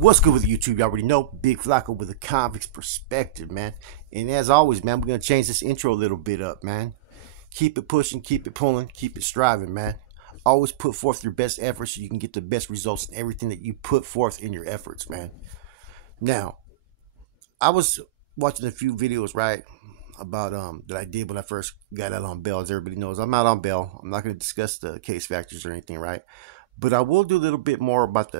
What's good with YouTube? You already know, Big Flacco with a convict's perspective, man. And as always, man, we're going to change this intro a little bit up, man. Keep it pushing, keep it pulling, keep it striving, man. Always put forth your best efforts so you can get the best results in everything that you put forth in your efforts, man. Now, I was watching a few videos, right, about that I did when I first got out on bail. As everybody knows, I'm out on bail. I'm not going to discuss the case factors or anything, right? But I will do a little bit more about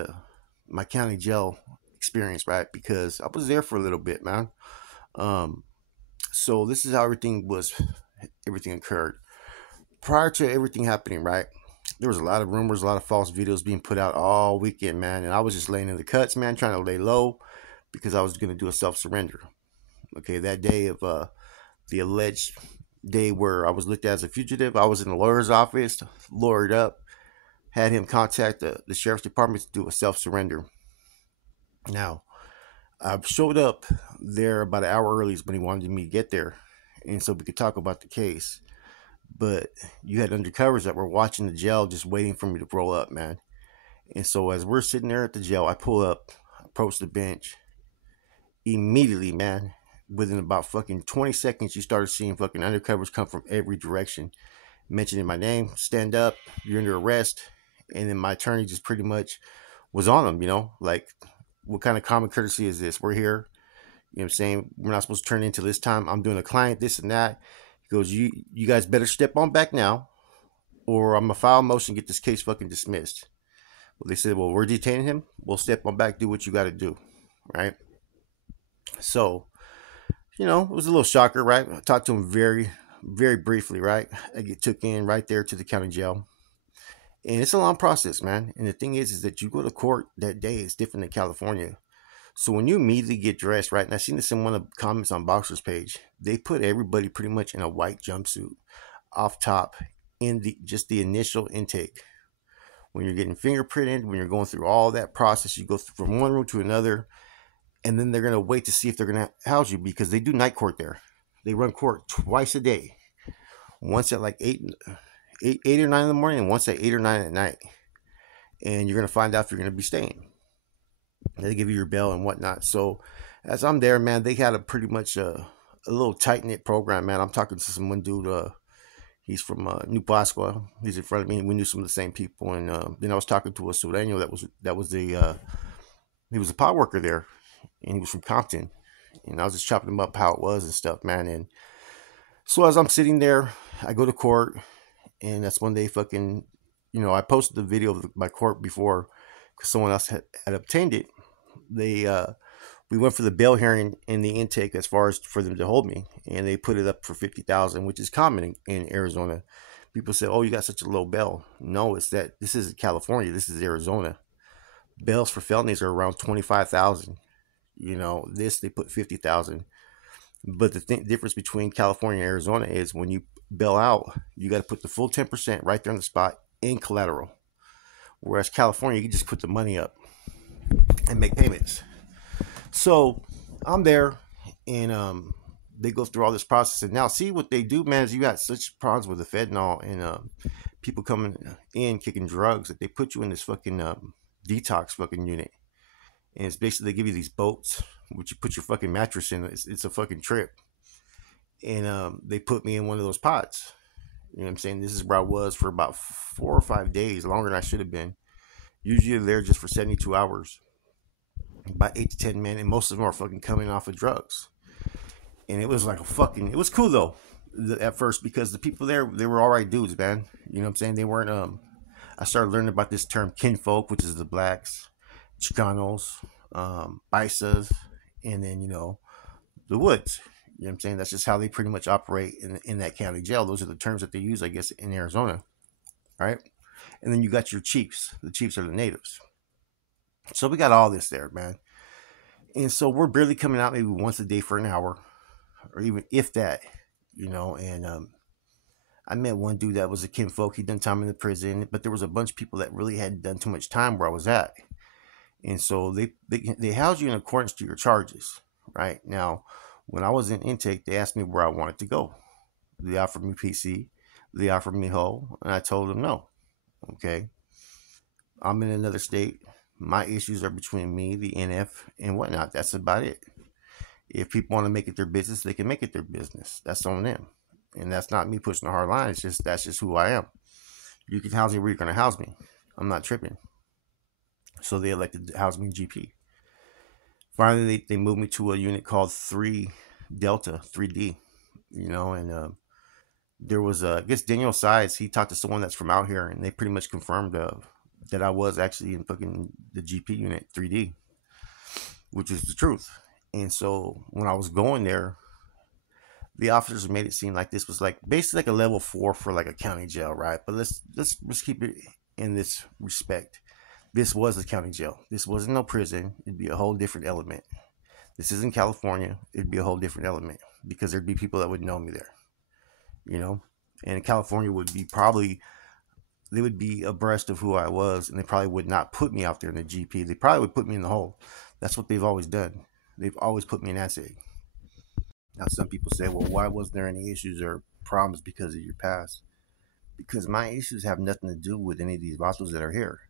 my county jail experience, right? Because I was there for a little bit, man. Um, so this is how everything occurred. Prior to everything happening, right? There was a lot of rumors, a lot of false videos being put out all weekend, man. And I was just laying in the cuts, man, trying to lay low because I was going to do a self-surrender. Okay, that day of the alleged day where I was looked at as a fugitive, I was in the lawyer's office, lawyered up, had him contact the sheriff's department to do a self-surrender. Now, I showed up there about an hour early when he wanted me to get there, and so we could talk about the case. But you had undercovers that were watching the jail, just waiting for me to roll up, man. And so as we're sitting there at the jail, I pull up, approach the bench. Immediately, man, within about fucking 20 seconds, you started seeing fucking undercovers come from every direction, mentioning my name, stand up, you're under arrest. And then my attorney just pretty much was on them, like, what kind of common courtesy is this? We're here. You know what I'm saying? We're not supposed to turn into this time. I'm doing a client, this and that. He goes, you guys better step on back now, or I'm going to file a motion, get this case fucking dismissed. Well, they said, well, we're detaining him. We'll step on back, do what you got to do, right? So, it was a little shocker, right? I talked to him very, very briefly, right? I get took in right there to the county jail. And it's a long process, man. And the thing is that you go to court that day. It's different than California. So when you immediately get dressed, right, and I seen this in one of the comments on Boxer's page, they put everybody pretty much in a white jumpsuit off top in just the initial intake. When you're getting fingerprinted, when you're going through all that process, you go from one room to another, and then they're going to wait to see if they're going to house you because they do night court there. They run court twice a day, once at like 8 or 9 in the morning, and once at 8 or 9 at night. And you're going to find out if you're going to be staying. They give you your bail and whatnot. So as I'm there, man, they had a pretty much a little tight-knit program, man. I'm talking to one dude. He's from New Pascua. He's in front of me. We knew some of the same people. And then I was talking to a Sureño he was a pot worker there. And he was from Compton. And I was just chopping him up how it was and stuff, man. And so as I'm sitting there, I go to court. And that's when they fucking, I posted the video of my court before because someone else had obtained it. We went for the bail hearing in the intake as far as for them to hold me, and they put it up for $50,000, which is common in Arizona. People say, "Oh, you got such a low bail." No, it's that this is California. This is Arizona. Bails for felonies are around 25,000. This they put 50,000. But the difference between California and Arizona is when you bail out, you got to put the full 10% right there on the spot in collateral. Whereas California, you can just put the money up and make payments. So I'm there, and they go through all this process. And now see what they do, man, is you got such problems with the fentanyl and people coming in kicking drugs that they put you in this fucking detox fucking unit. And it's basically they give you these boats, which you put your fucking mattress in. It's a fucking trip. And they put me in one of those pods. You know what I'm saying? This is where I was for about 4 or 5 days, longer than I should have been. Usually they're just for 72 hours. About 8 to 10 men, and most of them are fucking coming off of drugs. And it was like it was cool though, at first, because the people there, they were all right dudes, man. You know what I'm saying? They weren't, I started learning about this term kinfolk, which is the blacks, Chicanos, Paisas, and then, the Woods. You know what I'm saying? That's just how they pretty much operate in that county jail. Those are the terms that they use, I guess, in Arizona. Right? And then you got your chiefs. The chiefs are the natives. So we got all this there, man. And so we're barely coming out maybe once a day for an hour, or even if that, and I met one dude that was a kinfolk. He'd done time in the prison, but there was a bunch of people that really hadn't done too much time where I was at. And so they house you in accordance to your charges, right? Now, when I was in intake, they asked me where I wanted to go. They offered me PC. They offered me Ho, and I told them no. Okay. I'm in another state. My issues are between me, the NF, and whatnot. That's about it. If people want to make it their business, they can make it their business. That's on them. And that's not me pushing a hard line. It's just that's just who I am. You can house me where you're gonna house me. I'm not tripping. So they elected to house me in GP. Finally, they moved me to a unit called 3 Delta, 3D. And there was, I guess, Daniel Sides. He talked to someone that's from out here, and they pretty much confirmed that I was actually in fucking the GP unit 3D, which is the truth. And so when I was going there, the officers made it seem like this was like basically like a level 4 for like a county jail, right? But let's keep it in this respect. This was a county jail. This wasn't no prison. It'd be a whole different element. This isn't California. It'd be a whole different element because there'd be people that would know me there, you know. And California would be probably they would be abreast of who I was, and they probably would not put me out there in the GP. They probably would put me in the hole. That's what they've always done. They've always put me in that city. Now, some people say, well, why wasn't there any issues or problems because of your past? Because my issues have nothing to do with any of these vatos that are here.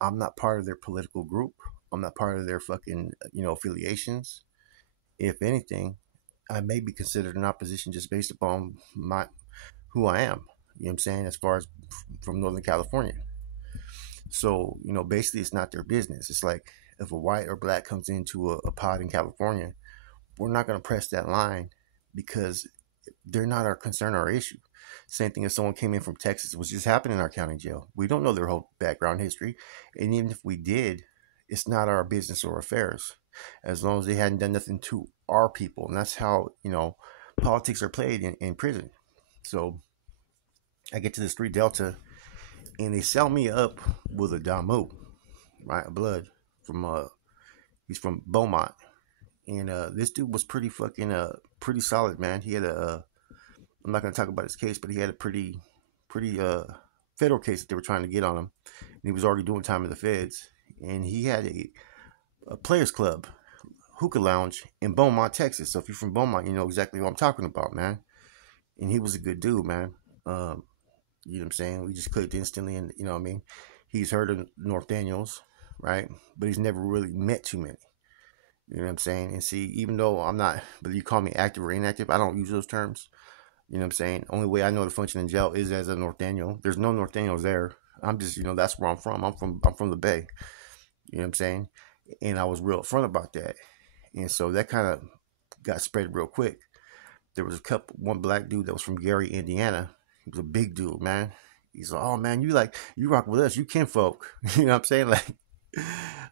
I'm not part of their political group. I'm not part of their fucking, affiliations. If anything, I may be considered an opposition just based upon who I am. You know what I'm saying? As far as from Northern California. So, basically it's not their business. It's like if a white or black comes into a pod in California, we're not going to press that line because they're not our concern or our issue. Same thing if someone came in from Texas, which just happened in our county jail. We don't know their whole background history. And even if we did, it's not our business or affairs as long as they hadn't done nothing to our people. And that's how, politics are played in prison. So I get to this 3 Delta and they sell me up with a Damu, right? Blood from, he's from Beaumont. And this dude was pretty fucking pretty solid, man. He had I'm not gonna talk about his case, but he had a pretty federal case that they were trying to get on him. And he was already doing time in the feds. And he had a players club, hookah lounge in Beaumont, Texas. So if you're from Beaumont, you know exactly what I'm talking about, man. And he was a good dude, man. You know what I'm saying? We just clicked instantly, and you know what I mean. He's heard of North Daniels, right? But he's never really met too many. You know what I'm saying? And see, even though I'm not, whether you call me active or inactive, I don't use those terms. You know what I'm saying? Only way I know to function in jail is as a North Daniel. There's no North Daniels there. I'm just, that's where I'm from. I'm from the Bay. You know what I'm saying? And I was real upfront about that. And so that kind of got spread real quick. There was one black dude that was from Gary, Indiana. He was a big dude, man. He's like, oh man, you rock with us, you kinfolk. You know what I'm saying? Like,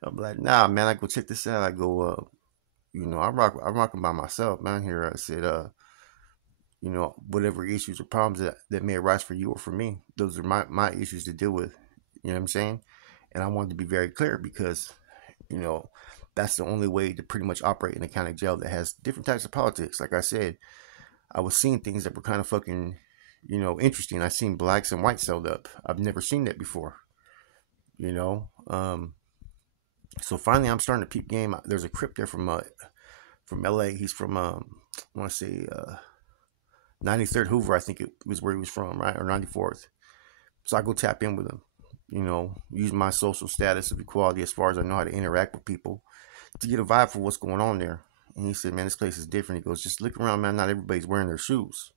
I'm like, nah, man, I go check this out. I go, I'm rocking by myself, man. Here, I said, whatever issues or problems that may arise for you or for me, those are my issues to deal with. You know what I'm saying? And I wanted to be very clear because, that's the only way to pretty much operate in a county jail that has different types of politics. Like I said, I was seeing things that were kind of fucking, interesting. I seen blacks and whites sold up. I've never seen that before. So finally, I'm starting to peep game. There's a Crip there from LA. He's from I want to say 93rd Hoover, I think it was where he was from, right, or 94th. So I go tap in with him. Use my social status of equality as far as I know how to interact with people to get a vibe for what's going on there. And he said, man, this place is different. He goes, just look around, man. Not everybody's wearing their shoes.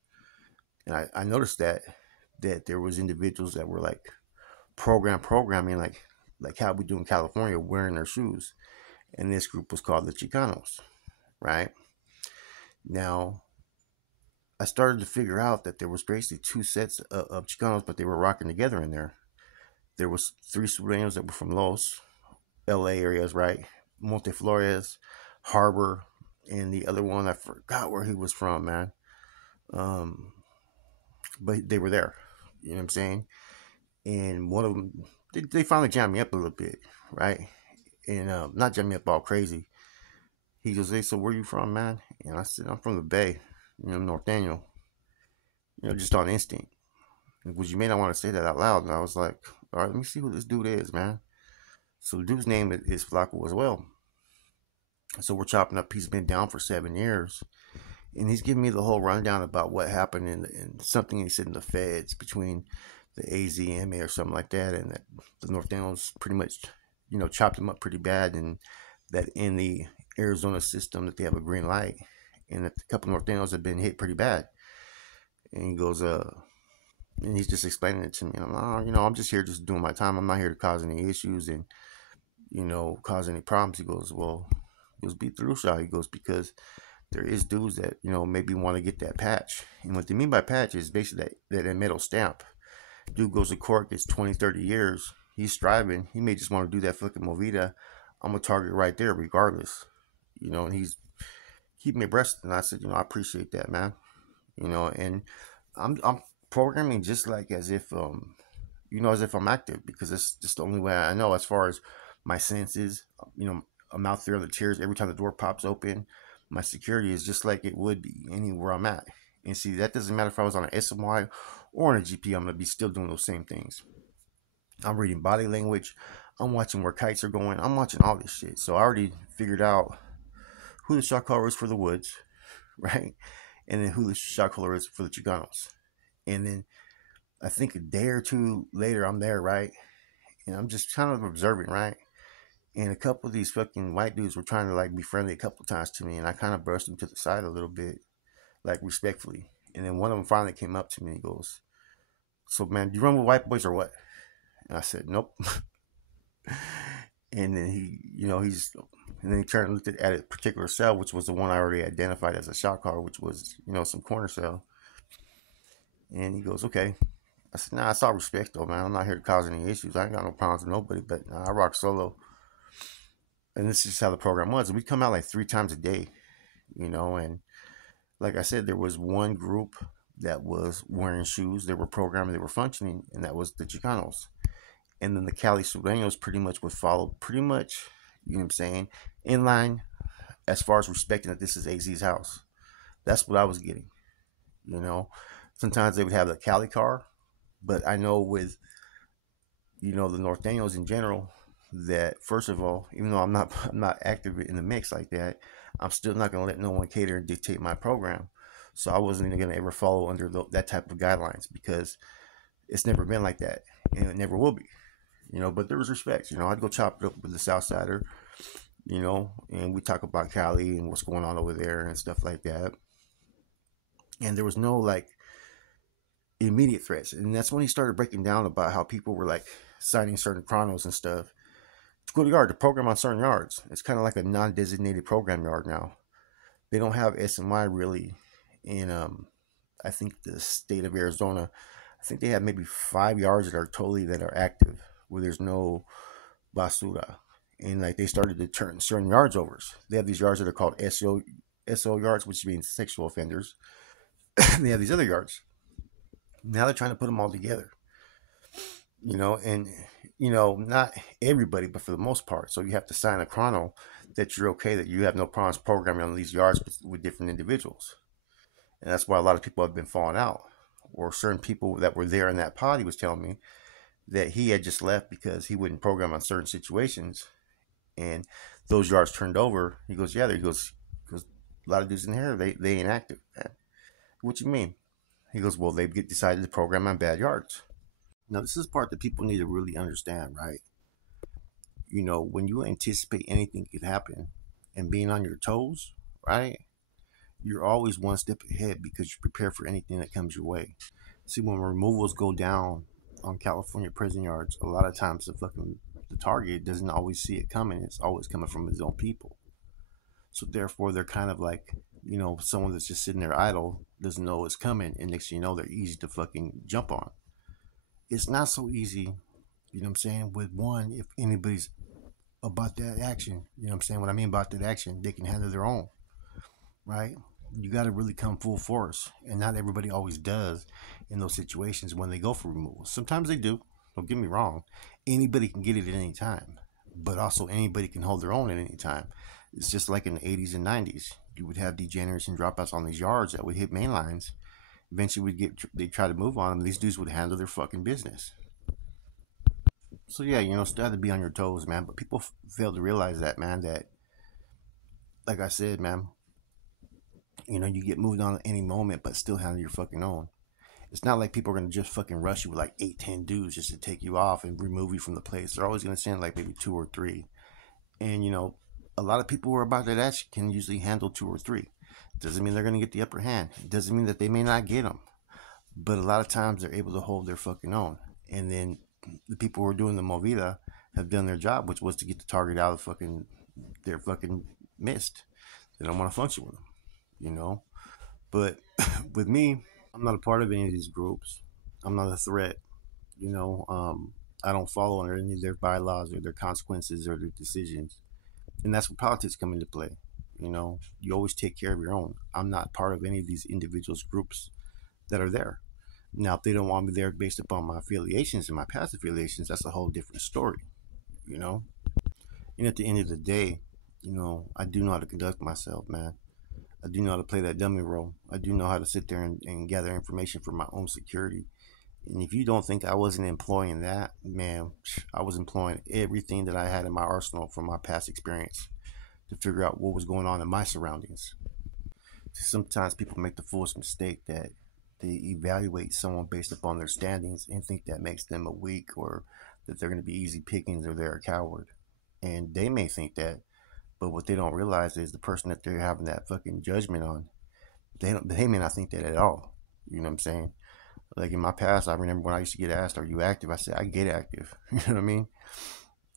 And I noticed that there was individuals that were like programming like how we do in California, wearing their shoes. And this group was called the Chicanos, right? Now, I started to figure out that there was basically 2 sets of Chicanos, but they were rocking together in there. There was 3 Sureños that were from Los, LA areas, right? Monteflores, Harbor, and the other one, I forgot where he was from, man. But they were there. You know what I'm saying? And one of them, they finally jammed me up a little bit, right? And not jammed me up all crazy. He goes, hey, so where you from, man? And I said, I'm from the Bay, North Daniel. Just on instinct. Which you may not want to say that out loud. And I was like, all right, let me see who this dude is, man. So the dude's name is Flaco as well. So we're chopping up. He's been down for 7 years. And he's giving me the whole rundown about what happened in something he said in the feds between the AZMA or something like that. And that the North Daniels pretty much, chopped him up pretty bad, and that in the Arizona system that they have a green light, and that a couple North Daniels have been hit pretty bad. And he goes, and he's just explaining it to me. And I'm like, oh, I'm just here just doing my time. I'm not here to cause any issues and cause any problems. He goes, well, he goes, beat the roof shot. He goes, because there is dudes that maybe want to get that patch, and what they mean by patch is basically that metal stamp. Dude goes to court, gets 20, 30 years. He's striving. He may just want to do that fucking movida. I'm a target right there, regardless. And he's keeping me abreast. And I said, I appreciate that, man. And I'm programming just like as if as if I'm active, because it's just the only way I know as far as my senses. I'm out there on the tiers every time the door pops open. My security is just like it would be anywhere I'm at. And see, that doesn't matter if I was on an SMY or on a GP, I'm gonna be still doing those same things. I'm reading body language. I'm watching where kites are going. I'm watching all this shit. So I already figured out who the shot caller is for the woods, right? And then who the shot caller is for the Chicanos. And then I think a day or two later, I'm there, right? And I'm just kind of observing, right? And a couple of these fucking white dudes were trying to like be friendly a couple of times to me, and I kind of brushed them to the side a little bit, like respectfully. And then one of them finally came up to me and he goes, "So man, do you run with white boys or what?" And I said, "Nope." And then and then he turned and looked at a particular cell, which was the one I already identified as a shot caller, which was some corner cell. And he goes, "Okay." I said, "Nah, it's all respect though, man. I'm not here to cause any issues. I ain't got no problems with nobody, but I rock solo." And this is just how the program was. We come out like 3 times a day, and like I said, there was one group that was wearing shoes, they were programming, they were functioning, and that was the Chicanos. And then the Cali Sureños pretty much would follow pretty much, you know what I'm saying, in line as far as respecting that this is AZ's house. That's what I was getting, you know. Sometimes they would have the Cali car, but I know with, the North Daniels in general, that first of all, even though I'm not active in the mix like that, I'm still not gonna let no one cater and dictate my program. So I wasn't even gonna ever follow under that type of guidelines, because it's never been like that, and it never will be. But there was respect. I'd go chop it up with the Southsider, and we talk about Cali and what's going on over there and stuff like that. And there was no like immediate threats, and that's when he started breaking down about how people were like signing certain chronos and stuff to go to yard to program on certain yards. It's kind of like a non-designated program yard now. They don't have SMY really in I think the state of Arizona. I think they have maybe 5 yards that are active, where there's no basura. And like they started to turn certain yards over. They have these yards that are called SO yards, which means sexual offenders. They have these other yards. Now they're trying to put them all together. And not everybody, but for the most part. So you have to sign a chrono that you're okay, that you have no problems programming on these yards with different individuals. And that's why a lot of people have been falling out. Or certain people that were there in that pod, he was telling me that he had just left because he wouldn't program on certain situations, and those yards turned over. He goes, "Yeah," because a lot of dudes in here, they ain't active. What you mean? He goes, "Well, they get decided to program on bad yards." Now, this is part that people need to really understand, right? When you anticipate anything could happen and being on your toes, right? You're always one step ahead because you're prepared for anything that comes your way. See, when removals go down on California prison yards, a lot of times the target doesn't always see it coming. It's always coming from his own people. So therefore, they're kind of like, someone that's just sitting there idle doesn't know it's coming, and next thing you know, they're easy to fucking jump on. It's not so easy, you know what I'm saying, with one, if anybody's about that action, you know what I'm saying? What I mean about that action, they can handle their own, right? You got to really come full force, and not everybody always does in those situations when they go for removal. Sometimes they do, don't get me wrong. Anybody can get it at any time, but also anybody can hold their own at any time. It's just like in the 80s and 90s. You would have degenerates and dropouts on these yards that would hit main lines. Eventually, they try to move on them. These dudes would handle their fucking business. So yeah, still have to be on your toes, man. But people fail to realize that, man. That, like I said, man, you get moved on at any moment, but still handle your fucking own. It's not like people are gonna just fucking rush you with like 8, 10 dudes just to take you off and remove you from the place. They're always gonna send like maybe 2 or 3. And a lot of people who are about that action can usually handle 2 or 3. Doesn't mean they're gonna get the upper hand. It doesn't mean that they may not get them. But a lot of times they're able to hold their fucking own. And then the people who are doing the movida have done their job, which was to get the target out of fucking their fucking mist. They don't want to function with them, you know. But with me, I'm not a part of any of these groups. I'm not a threat, you know. I don't follow under any of their bylaws or their consequences or their decisions, and that's where politics come into play. You always take care of your own. I'm not part of any of these individuals groups that are there. Now, if they don't want me there based upon my affiliations and my past affiliations, that's a whole different story, you know. And at the end of the day, I do know how to conduct myself, man. I do know how to play that dummy role. I do know how to sit there and gather information for my own security. And if you don't think I wasn't employing that, man, I was employing everything that I had in my arsenal from my past experience to figure out what was going on in my surroundings. Sometimes people make the foolish mistake that they evaluate someone based upon their standings and think that makes them a weak or that they're going to be easy pickings or they're a coward. And they may think that, but what they don't realize is the person that they're having that fucking judgment on, they may not think that at all. You know what I'm saying? Like in my past, I remember when I used to get asked, "Are you active?" I said, "I get active." You know what I mean?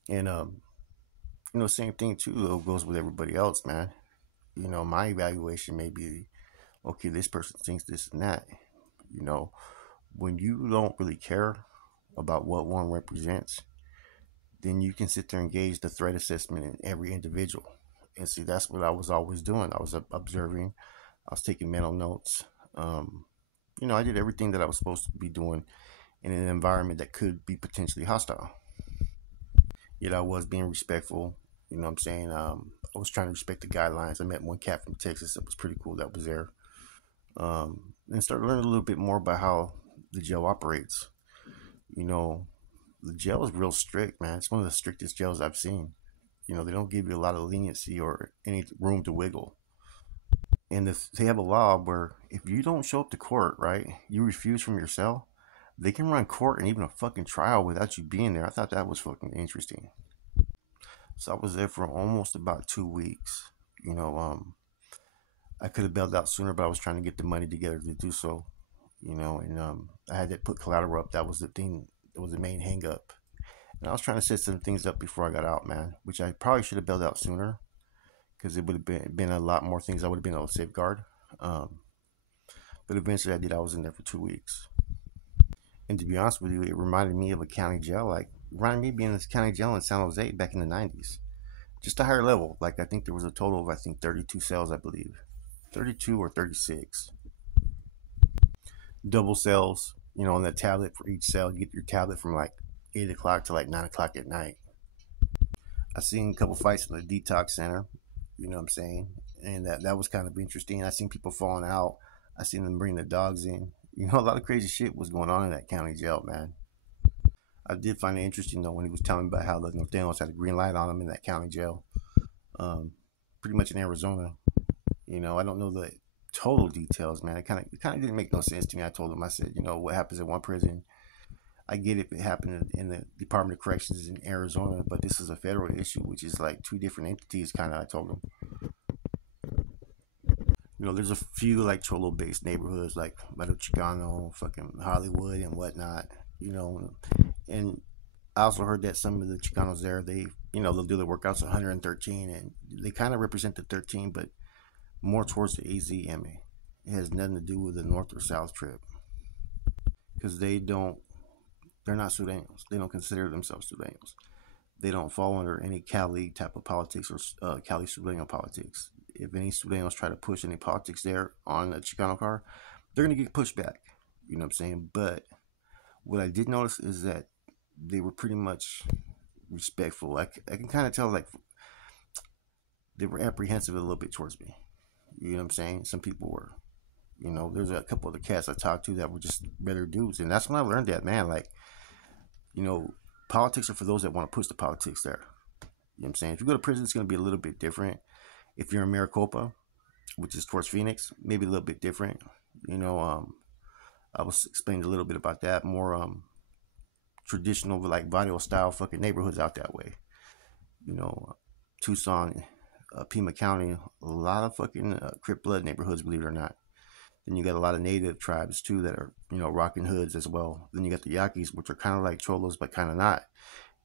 And same thing too though goes with everybody else, man. My evaluation may be, okay, this person thinks this and that. You know, when you don't really care about what one represents, then you can sit there and gauge the threat assessment in every individual. And see, that's what I was always doing. I was observing, I was taking mental notes. I did everything that I was supposed to be doing in an environment that could be potentially hostile. Yet I was being respectful. You know what I'm saying? I was trying to respect the guidelines. I met one cat from Texas that was pretty cool that was there. And started learning a little bit more about how the jail operates. You know, the jail is real strict, man. It's one of the strictest jails I've seen. They don't give you a lot of leniency or any room to wiggle. And if they have a law where if you don't show up to court, right, you refuse from your cell, they can run court and even a fucking trial without you being there. I thought that was fucking interesting. So I was there for almost about 2 weeks. You know, I could have bailed out sooner, but I was trying to get the money together to do so. And I had to put collateral up. That was the thing. It was the main hang up. And I was trying to set some things up before I got out, man, which I probably should have bailed out sooner because it would have been a lot more things I would have been able to safeguard. Um, but eventually I did. I was in there for 2 weeks. And to be honest with you, it reminded me of a county jail. Like, it reminded me of being in this county jail in San Jose back in the 90s. Just a higher level. Like, I think there was a total of, 32 cells, I believe. 32 or 36. Double cells, on the tablet for each cell. You get your tablet from like 8 o'clock to like 9 o'clock at night. I seen a couple fights in the detox center, you know what I'm saying? And that was kind of interesting. I seen people falling out. I seen them bring the dogs in. A lot of crazy shit was going on in that county jail, man. I did find it interesting though when he was telling me about how the Norteños had a green light on him in that county jail, um, pretty much in Arizona. I don't know the total details, man. It kind of didn't make no sense to me. I told him, I said, what happens in one prison, I get if it happened in the Department of Corrections in Arizona, but this is a federal issue, which is like two different entities. Kind of, I told him. There's a few like cholo-based neighborhoods like Meadow Chicano, fucking Hollywood, and whatnot. And I also heard that some of the Chicanos there, they'll do the workouts 113, and they kind of represent the 13, but more towards the AZMA. It has nothing to do with the north or south trip because they're not Sudanos. They don't consider themselves Sudanos. They don't fall under any Cali type of politics or Cali Sudano politics. If any Sudanos try to push any politics there on a Chicano car, they're going to get pushed back. You know what I'm saying? But what I did notice is that they were pretty much respectful. I can kind of tell like they were apprehensive a little bit towards me. You know what I'm saying? Some people were. There's a couple of the cats I talked to that were just better dudes. And that's when I learned that, man, like, politics are for those that want to push the politics there. You know what I'm saying? If you go to prison, it's going to be a little bit different. If you're in Maricopa, which is towards Phoenix, maybe a little bit different. You know, I was explaining a little bit about that. More traditional, like barrio style fucking neighborhoods out that way. You know, Tucson, Pima County, a lot of fucking Crip blood neighborhoods, believe it or not. Then you got a lot of native tribes too that are, rocking hoods as well. Then you got the Yaquis, which are kind of like Cholos, but kind of not.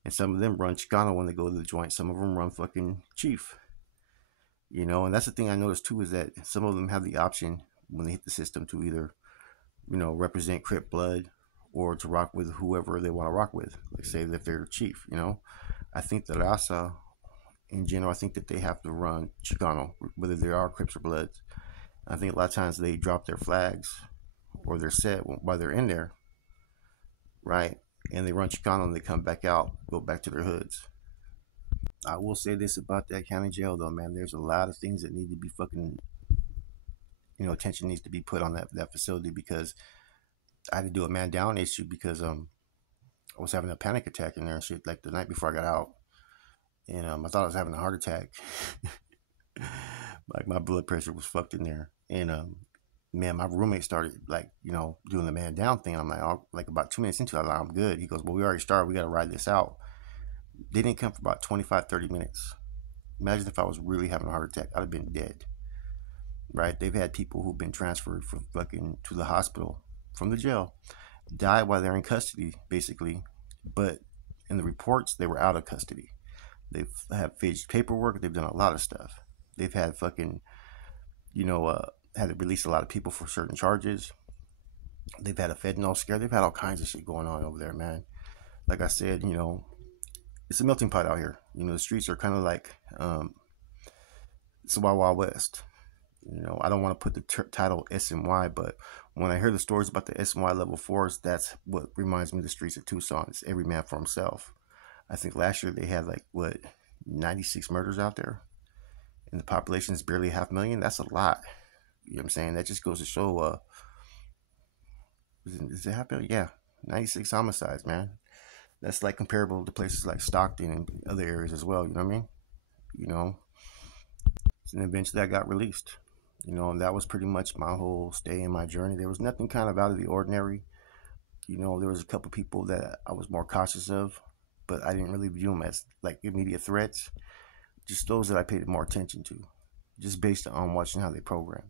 And some of them run Chicano when they go to the joint. Some of them run fucking Chief. And that's the thing I noticed too, is that some of them have the option when they hit the system to either, represent Crip blood or to rock with whoever they want to rock with. Like say that they're Chief. I think the Raza in general, I think that they have to run Chicano, whether they are Crips or Bloods. I think a lot of times they drop their flags or their set while they're in there, right? And they run Chicano and they come back out, go back to their hoods. I will say this about that county jail though, man. There's a lot of things that need to be fucking, attention needs to be put on that facility, because I had to do a man down issue because I was having a panic attack in there and shit like the night before I got out, and I thought I was having a heart attack. Like my blood pressure was fucked in there, and man, my roommate started like doing the man down thing. I'm like, oh, like about 2 minutes into it, I'm like, I'm good. He goes, well, we already started. We got to ride this out. They didn't come for about 25, 30 minutes. Imagine if I was really having a heart attack, I'd have been dead. Right? They've had people who've been transferred from fucking to the hospital from the jail, die while they're in custody, basically. But in the reports, they were out of custody. They've had faged paperwork. They've done a lot of stuff. They've had fucking, had to release a lot of people for certain charges. They've had a fentanyl scare. They've had all kinds of shit going on over there, man. Like I said, it's a melting pot out here. The streets are kind of like, it's the Wild Wild West. I don't want to put the title SNY, but when I hear the stories about the SNY level 4s, that's what reminds me of the streets of Tucson. It's every man for himself. I think last year they had 96 murders out there, and the population is barely 500,000. That's a lot. You know what I'm saying? That just goes to show, is it 500,000? Yeah, 96 homicides, man. That's like comparable to places like Stockton and other areas as well. You know what I mean? And eventually I got released. And that was pretty much my whole stay in my journey. There was nothing kind of out of the ordinary. There was a couple people that I was more cautious of, but I didn't really view them as like immediate threats. Just those that I paid more attention to, just based on watching how they programmed.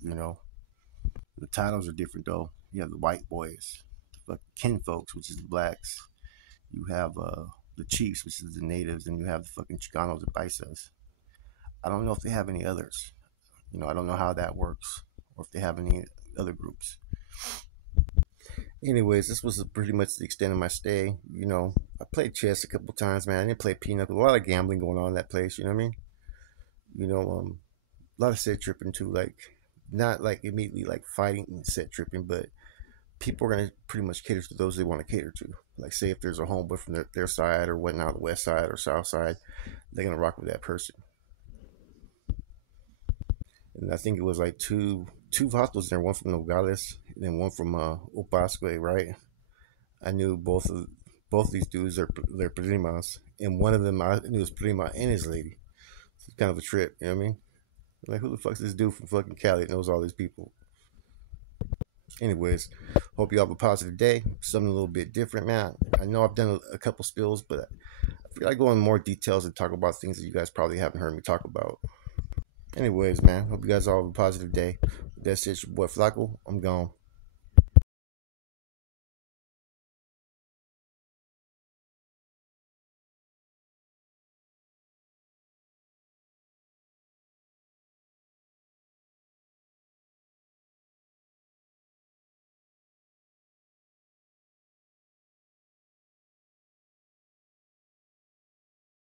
The titles are different though. You have the white boys, the kin folks, which is the blacks. You have the chiefs, which is the natives, and you have the fucking Chicanos and Paisas. I don't know if they have any others. I don't know how that works, or if they have any other groups. Anyways, this was pretty much the extent of my stay. I played chess a couple times, man. I didn't play pinochle. A lot of gambling going on in that place. You know what I mean? A lot of set tripping too. Like, not like immediately like fighting and set tripping, but people are gonna pretty much cater to those they want to cater to. Like, say if there's a homeboy from their side or whatnot, the west side or south side, they're gonna rock with that person. And I think it was like two vatos there, one from Nogales and then one from Opasque, right? I knew both these dudes are their primas, and one of them I knew his prima and his lady. So it's kind of a trip, you know what I mean? Like, who the fuck's this dude from fucking Cali that knows all these people? Anyways, hope you have a positive day. Something a little bit different, man. I know I've done a couple spills, but I feel like I go in more details and talk about things that you guys probably haven't heard me talk about. Anyways, man, hope you guys all have a positive day. That's it, your boy Flacco. I'm gone.